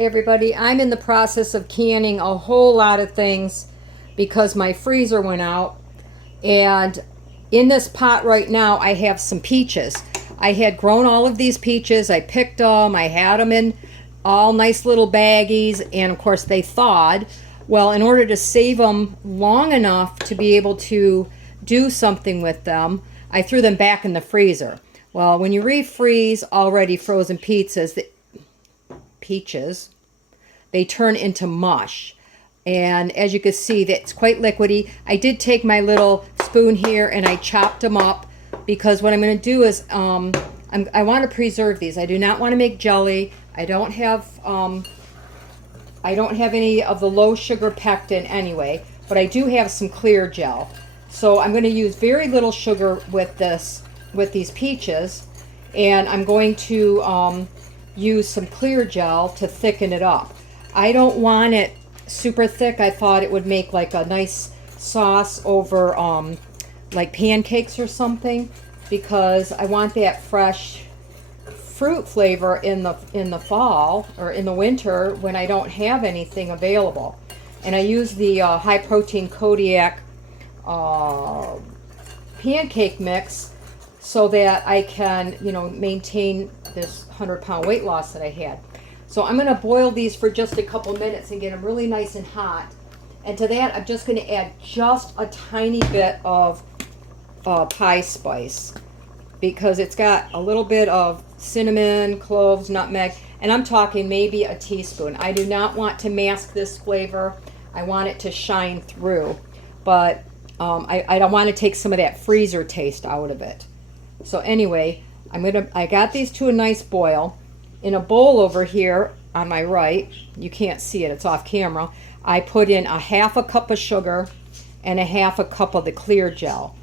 Hey everybody, I'm in the process of canning a whole lot of things because my freezer went out. And in this pot right now I have some peaches. I had grown all of these peaches. I picked them. I had them in all nice little baggies, and of course they thawed. Well, in order to save them long enough to be able to do something with them, I threw them back in the freezer. Well, when you refreeze already frozen peaches, they turn into mush. And as you can see, that's quite liquidy. I did take my little spoon here and I chopped them up because what I'm going to do is I want to preserve these. I do not want to make jelly. I don't have any of the low sugar pectin anyway, but I do have some clear gel. So I'm going to use very little sugar with these peaches, and I'm going to use some clear gel to thicken it up. I don't want it super thick. I thought it would make like a nice sauce over like pancakes or something, because I want that fresh fruit flavor in the fall or in the winter when I don't have anything available. And I use the high protein Kodiak pancake mix so that I can, maintain this 100-pound weight loss that I had. So I'm going to boil these for just a couple minutes and get them really nice and hot. And to that, I'm just going to add just a tiny bit of pie spice, because it's got a little bit of cinnamon, cloves, nutmeg, and I'm talking maybe a teaspoon. I do not want to mask this flavor. I want it to shine through, but I don't want to take some of that freezer taste out of it. So anyway, I got these to a nice boil. In a bowl over here on my right, you can't see it, it's off camera, I put in a half a cup of sugar and a half a cup of the clear gel.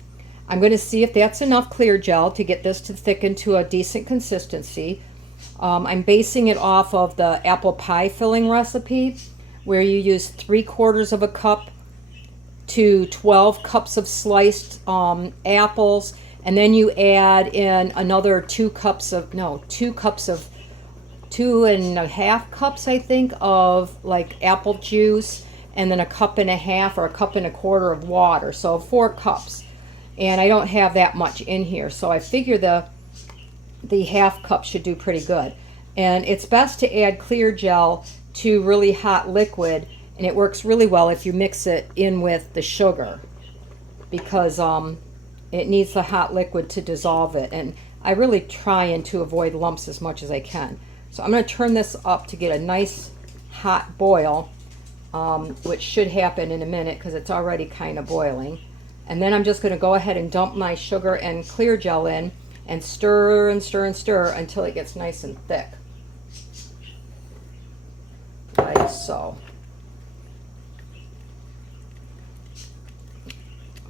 I'm going to see if that's enough clear gel to get this to thicken to a decent consistency. I'm basing it off of the apple pie filling recipe, where you use 3/4 of a cup to 12 cups of sliced apples, and then you add in another 2.5 cups, I think, of like apple juice, and then 1.5 cups or 1.25 cups of water, so 4 cups. And I don't have that much in here, so I figure the half cup should do pretty good. And it's best to add clear gel to really hot liquid, and it works really well if you mix it in with the sugar, because it needs the hot liquid to dissolve it, and I really try to avoid lumps as much as I can. So I'm going to turn this up to get a nice hot boil, which should happen in a minute because it's already kind of boiling. And then I'm just going to go ahead and dump my sugar and clear gel in and stir and stir and stir until it gets nice and thick. Like so.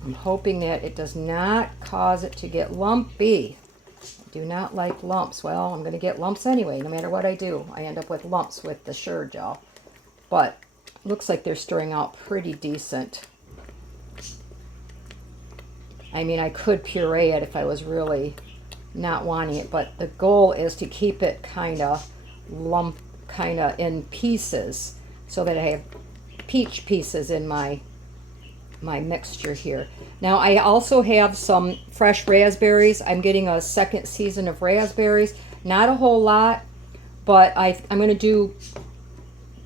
I'm hoping that it does not cause it to get lumpy. I do not like lumps. Well, I'm going to get lumps anyway. No matter what I do, I end up with lumps with the sugar gel. But looks like they're stirring out pretty decent. I mean, I could puree it if I was really not wanting it, but the goal is to keep it kind of in pieces, so that I have peach pieces in my mixture here. Now I also have some fresh raspberries. I'm getting a second season of raspberries. Not a whole lot, but I'm going to do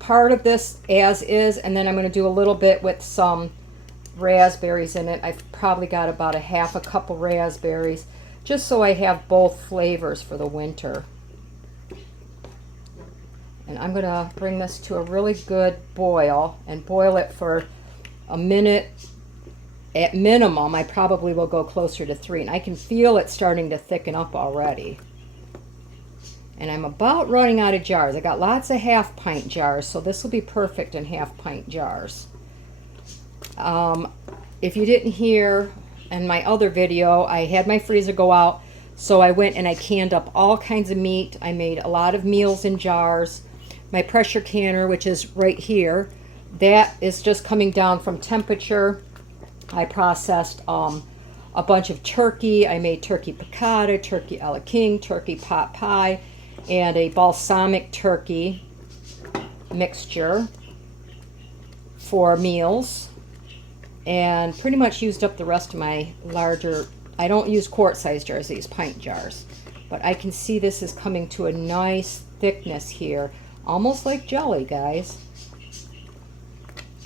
part of this as is, and then I'm going to do a little bit with some raspberries in it. I've probably got about 1/2 cup of raspberries, just so I have both flavors for the winter. And I'm going to bring this to a really good boil and boil it for a minute at minimum. I probably will go closer to 3, and I can feel it starting to thicken up already. And I'm about running out of jars. I got lots of 1/2 pint jars, so this will be perfect in 1/2 pint jars. If you didn't hear in my other video, I had my freezer go out, so I went and I canned up all kinds of meat. I made a lot of meals in jars. My pressure canner, which is right here, that is just coming down from temperature. I processed a bunch of turkey. I made turkey piccata, turkey a la king, turkey pot pie, and a balsamic turkey. mixture for meals, and pretty much used up the rest of my larger, I don't use quart-sized jars, I use pint jars. But I can see this is coming to a nice thickness here, almost like jelly, guys.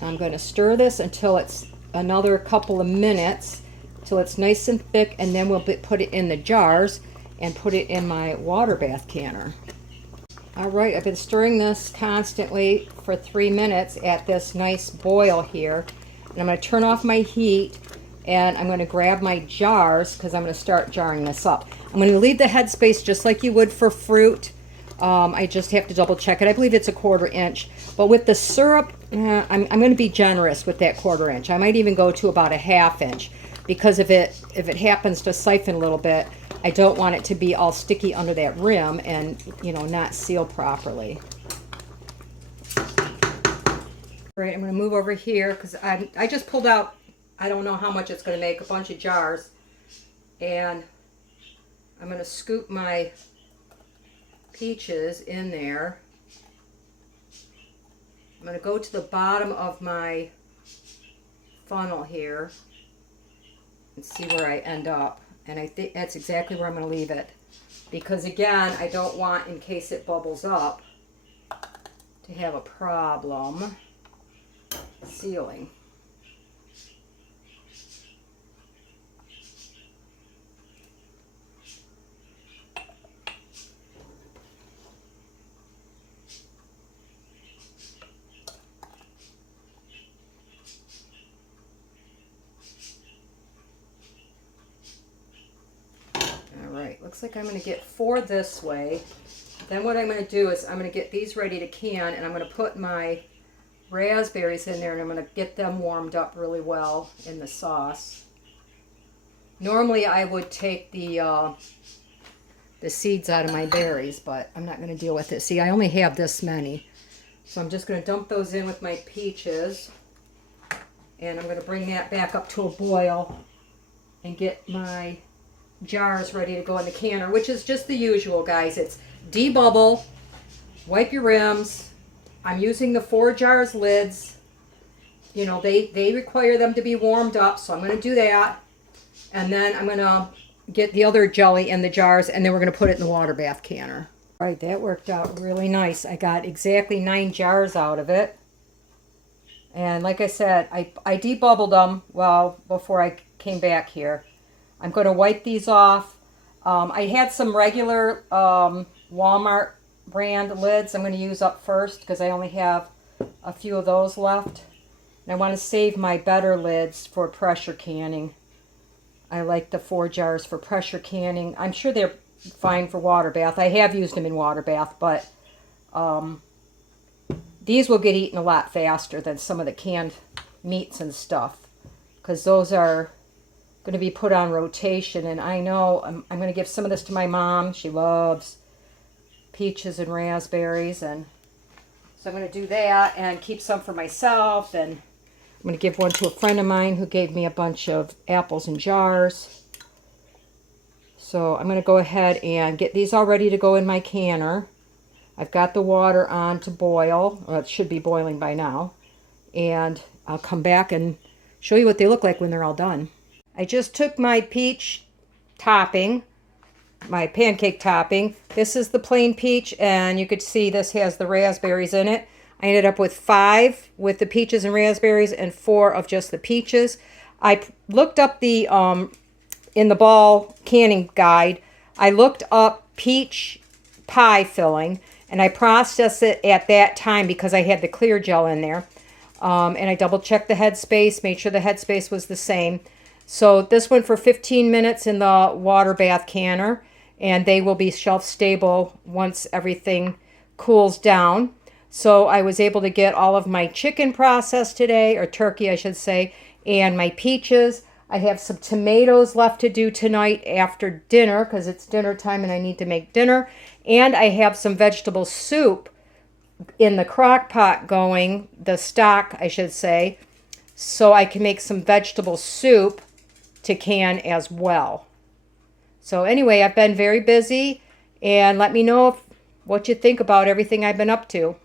I'm going to stir this until it's another couple of minutes, till it's nice and thick, and then we'll put it in the jars and put it in my water bath canner. All right, I've been stirring this constantly for 3 minutes at this nice boil here. And I'm going to turn off my heat, and I'm going to grab my jars because I'm going to start jarring this up. I'm going to leave the headspace just like you would for fruit. I just have to double check it. I believe it's a 1/4 inch. But with the syrup, I'm going to be generous with that 1/4 inch. I might even go to about a 1/2 inch, because if it happens to siphon a little bit, I don't want it to be all sticky under that rim and, you know, not seal properly. Right, I'm going to move over here because I just pulled out, I don't know how much it's going to make, a bunch of jars. And I'm going to scoop my peaches in there. I'm going to go to the bottom of my funnel here and see where I end up. And I think that's exactly where I'm going to leave it. Because again, I don't want, in case it bubbles up, to have a problem sealing. Alright, looks like I'm going to get 4 this way. Then what I'm going to do is I'm going to get these ready to can, and I'm going to put my raspberries in there, and I'm going to get them warmed up really well in the sauce. Normally I would take the seeds out of my berries, but I'm not going to deal with it. See, I only have this many. So I'm just going to dump those in with my peaches, and I'm going to bring that back up to a boil and get my jars ready to go in the canner, which is just the usual, guys. It's debubble, wipe your rims. I'm using the 4 jars lids. You know, they require them to be warmed up, so I'm going to do that. And then I'm going to get the other jelly in the jars, and then we're going to put it in the water bath canner. All right, that worked out really nice. I got exactly 9 jars out of it. And like I said, I debubbled them well before I came back here. I'm going to wipe these off. I had some regular Walmart brand lids I'm going to use up first because I only have a few of those left. And I want to save my better lids for pressure canning. I like the 4 jars for pressure canning. I'm sure they're fine for water bath. I have used them in water bath, but these will get eaten a lot faster than some of the canned meats and stuff, because those are going to be put on rotation. And I know I'm going to give some of this to my mom. She loves peaches and raspberries, and so I'm going to do that and keep some for myself. And I'm going to give one to a friend of mine who gave me a bunch of apples in jars. So I'm going to go ahead and get these all ready to go in my canner. I've got the water on to boil, or it should be boiling by now. And I'll come back and show you what they look like when they're all done. I just took my peach topping, my pancake topping. This is the plain peach, and you could see this has the raspberries in it. I ended up with 5 with the peaches and raspberries and 4 of just the peaches. I looked up the, in the ball canning guide, I looked up peach pie filling, and I processed it at that time because I had the clear gel in there. And I double checked the headspace, made sure the headspace was the same. So this went for 15 minutes in the water bath canner, and they will be shelf stable once everything cools down. So I was able to get all of my chicken processed today, or turkey I should say, and my peaches. I have some tomatoes left to do tonight after dinner because it's dinner time and I need to make dinner. And I have some vegetable soup in the crock pot going, the stock I should say, so I can make some vegetable soup to can as well. So anyway, I've been very busy, and let me know what you think about everything I've been up to.